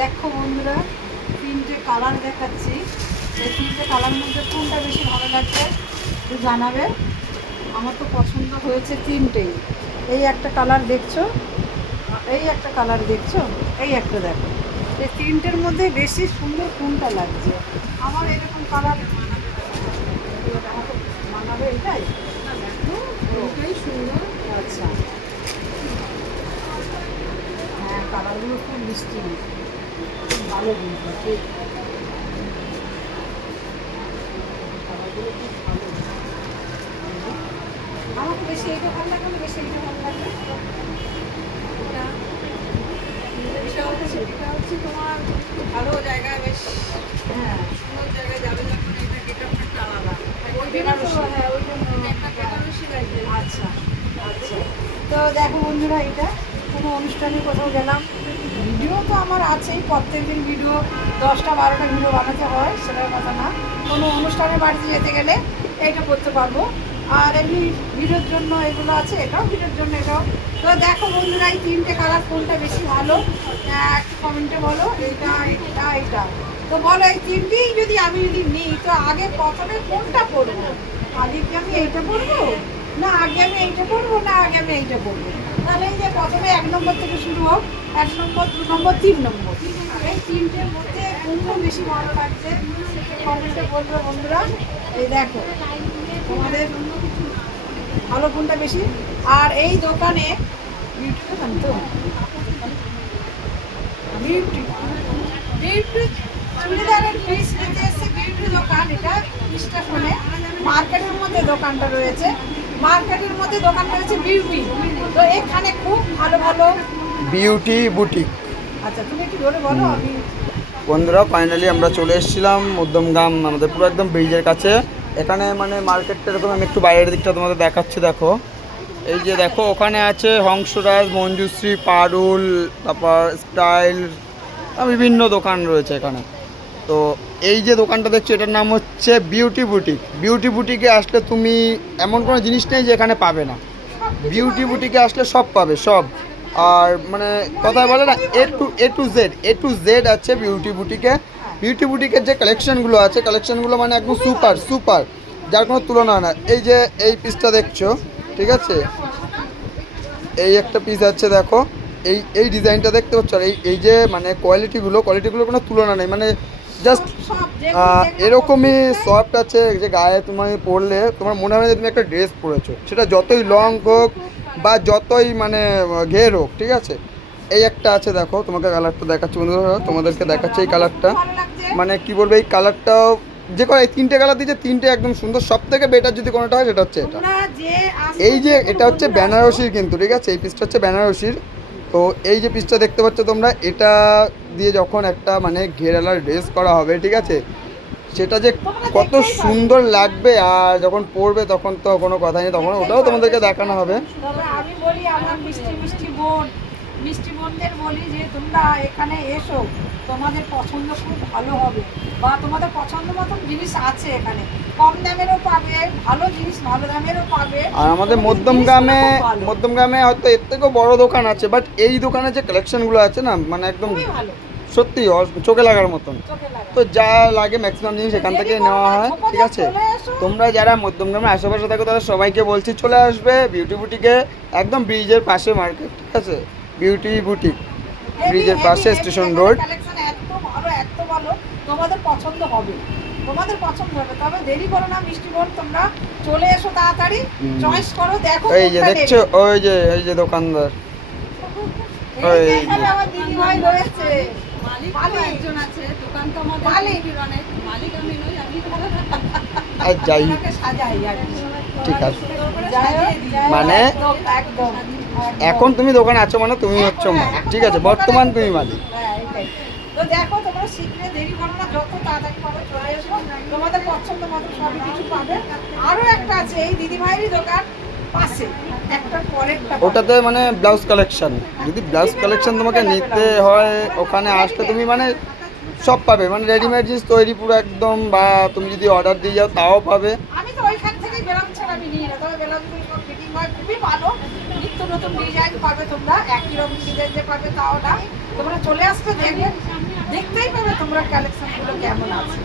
দেখো বন্ধুরা, তিনটে কালার দেখাচ্ছি। এই তিনটে কালার মধ্যে কোনটা বেশি ভালো লাগছে একটু জানাবে। আমার তো পছন্দ হয়েছে তিনটেই। এই একটা কালার দেখছ? এই একটা কালার দেখছ? এই একটা দেখো। এই তিনটের মধ্যে বেশি সুন্দর কোনটা লাগছে? আমার এরকম কালার মানাবে এটাই? সুন্দর। আচ্ছা। হ্যাঁ কালারগুলো খুব মিষ্টি। খুব ভালো আমার বেশি এইটা ভালো বেশি এইটা ভালো হচ্ছে তোমার খুব ভালো জায়গায় বেশ হ্যাঁ সুন্দর জায়গায় যাবে যখন এটা আলাদা। ওই বেনারসি, হ্যাঁ, ওই জন্য একটা বেনারসি লাগবে আচ্ছা আচ্ছা। তো দেখো বন্ধুরা এটা কোনো অনুষ্ঠানে কোথাও গেলাম। ভিডিও তো আমার আছেই, প্রত্যেক দিন ভিডিও দশটা, বারোটা ভিডিও বানাতে হয়, সেটার কথা না। কোনো অনুষ্ঠানে বাড়িতে যেতে গেলে এইটা করতে পারব। আর এমনি ভিডিওর জন্য এগুলো আছে, এটাও ভিডিওর জন্য এটাও। তো দেখো বন্ধুরা, এই তিনটে কালার কোনটা বেশি ভালো? একটু কমেন্টে বলো এটা এটা এটা তো বলো, এই তিনটেই যদি আমি যদি নিই, তো আগে প্রথমে কোনটা পরবো? আগে কি আমি এইটা পরবো? না, আগে আমি এইটা পরবো, না, আগে আমি এইটা পরবো? তাহলে এই যে প্রথমে এক নম্বর থেকে শুরু হোক। এক নম্বর, দু নম্বর, তিন নম্বর। এই তিনটের মধ্যে কোনটা বেশি ভালো লাগছে কমেন্টে বলবে বন্ধুরা। এই দেখো, তোমাদের ভালো কোনটা বেশি? আর এই দোকানে বিউটি দোকান তো? বিউটি বিউটি চুড়িদারের পিস নিতে এসে বিউটি দোকান, এটা স্টেশনে মার্কেটের মধ্যে দোকানটা রয়েছে। মার্কেটের মধ্যে দোকান রয়েছে বিউটি তো এখানে খুব ভালো ভালো বিউটি বুটিক। আচ্ছা বন্ধুরা ফাইনালি আমরা চলে এসেছিলাম মধ্যমগ্রাম আমাদের পুরো একদম ব্রিজের কাছে। এখানে মানে মার্কেটটা এরকম আমি একটু বাইরের দিকটা তোমাদের দেখাচ্ছি দেখো। এই যে দেখো ওখানে আছে হংসরাজ মঞ্জুশ্রী পারুল তারপর স্টাইল বিভিন্ন দোকান রয়েছে এখানে। তো এই যে দোকানটা দেখছ এটার নাম হচ্ছে বিউটি বুটিক বিউটি বুটিকে আসলে তুমি এমন কোনো জিনিস নেই যে এখানে পাবে না। বিউটি বুটিকে আসলে সব পাবে সব। আর মানে কথায় বলে না A to A to Z A to Z আছে বিউটি বুটিকে বিউটি বুটিকের যে কালেকশনগুলো আছে কালেকশনগুলো মানে একদম সুপার সুপার যার কোনো তুলনা না এই যে এই পিসটা দেখছ, ঠিক আছে? এই একটা পিস আছে দেখো, এই এই ডিজাইনটা দেখতে পাচ্ছ? আর এই এই যে মানে কোয়ালিটিগুলো কোয়ালিটিগুলো কোনো তুলনা নেই। মানে জাস্ট এরকমই সফট আছে যে গায়ে তুমি পরলে, তোমার মনে হয় যে তুমি একটা ড্রেস পরেছো। সেটা যতই লং হোক বা যতই মানে ঘের হোক ঠিক আছে? এই একটা আছে দেখো তোমাকে কালারটা দেখাচ্ছি বন্ধুরা তোমাদেরকে দেখাচ্ছি এই কালারটা মানে কি বলব এই কালারটাও যে কোনো এই তিনটে কালার দিয়েছে তিনটে একদম সুন্দর। সব থেকে বেটার যদি কোনোটা হয় সেটা হচ্ছে এটা। এই যে এটা হচ্ছে বেনারসির কিন্তু ঠিক আছে? এই পিসটা হচ্ছে বেনারসির। তো এই যে পিসটা দেখতে পাচ্ছ তোমরা এটা দিয়ে যখন একটা মানে ঘেরালার ড্রেস করা হবে ঠিক আছে? সেটা যে কত সুন্দর লাগবে আর যখন পরবে তখন তো কোনো কথা নেই তখন ওটাও তোমাদেরকে দেখানো হবে। আমি বলি আমার মিষ্টি মিষ্টি বোন মিষ্টি বোনদের বলি যে তোমরা এখানে এসো তোমাদের পছন্দ খুব ভালো হবে বা তোমাদের পছন্দ মতন জিনিস আছে এখানে। কম দামেরও পাবে ভালো জিনিস ভালো দামেরও পাবে। আর আমাদের জিনিসগুলো খুব ভালো। মধ্যমগ্রামে হয়তো এর থেকেও বড় দোকান আছে বাট এই দোকানে যে কালেকশনগুলো আছে না মানে একদম ভালো। সত্যি চোখে লাগার মতন। তো যা লাগে ম্যাক্সিমাম জিনিস এখান থেকে নেওয়া হয় ঠিক আছে? তোমরা যারা মধ্যম মধ্যমগ্রামের আশেপাশে থাকো তাদের সবাইকে বলছি চলে আসবে বিউটি বুটিকে একদম ব্রিজের পাশে মার্কেট ঠিক আছে? বিউটি বুটিক ব্রিজের পাশে স্টেশন রোড তোমাদের পছন্দ হবে। তোমাদের পছন্দ হবে তবে দেরি করো না মিষ্টি বোন তোমরা চলে এসো তাড়াতাড়ি। চয়েস করো দেখো এই যে দেখছ ওই যে এই যে দোকানদার। ওই যে। আমার দিদি ভাই রয়েছে। যাই। ঠিক আছে। মানে-। এখন তুমি দোকানে আছো মানে তুমি হচ্ছ এখন, মালিক। ঠিক আছে বর্তমান তুমি মালিক। হ্যাঁ। তো দেখো তোমরা শীঘ্রই দেরি করো না যত তাড়াতাড়ি পাবে চলে এসো। তোমাদের পছন্দ মতো সবই কিছু পাবে। আরও একটা আছে এই দিদি ভাইয়েরই দোকান। পাশে। ওটাতে মানে ব্লাউজ কালেকশন যদি ব্লাউজ কালেকশন তোমাকে নিতে হয় ওখানে আসলে তুমি মানে সব পাবে। মানে রেডিমেড জিনিস তৈরি পুরো একদম বা তুমি যদি অর্ডার দিয়ে যাও তাও পাবে। আমি তো ওইখান থেকেই ব্লাউজ ছাড়া আমি নিই না। তবে ব্লাউজগুলো সব ফিটিং হয় খুবই ভালো। নিত্য নতুন ডিজাইন পাবে তোমরা একই রকম ডিজাইন যে পাবে তাও না। তোমরা চলে দেখবে দেখতেই পাবে তোমরা কালেকশনগুলো কেমন আছে।